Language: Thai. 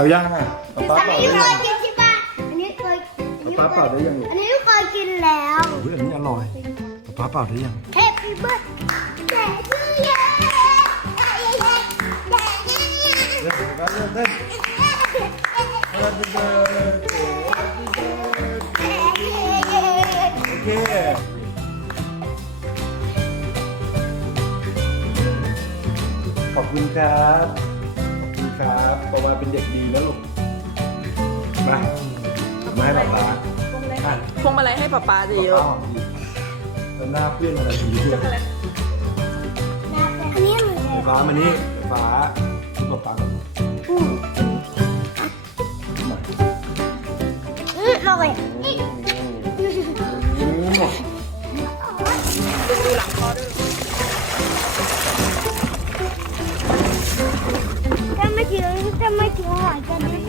เอาย่างอ่ะป้า อัน เป่า นี้ ได้ เค ยัง ยกินใช่ปะอันนี้เคย ป้าเป่าได้ยังลูก อันนี้เคยกินแล้ว เฮ้ยอันนี้อร่อยป้าเป่าได้ยัง Happy birthday to you เล่นป้าเล่นเล่น Happy birthday Happy birthday โอเคขอบคุณครับขอบคุณครับต่อมาเป็นเด็กดีแล้วลูกมาให้ป๊าป๊าอ่ะ พวงมาลัยให้ป๊าป๊าจะเยอะ แล้วหน้าเพื่อนอะไรดี อันนี้ ไฟฟ้ามานี่ไฟฟ้าคุณป๊าป๊าก่อน อร่อย ดูหลังคอด้วย ถ้าไม่ถึงอร่อยจะไม่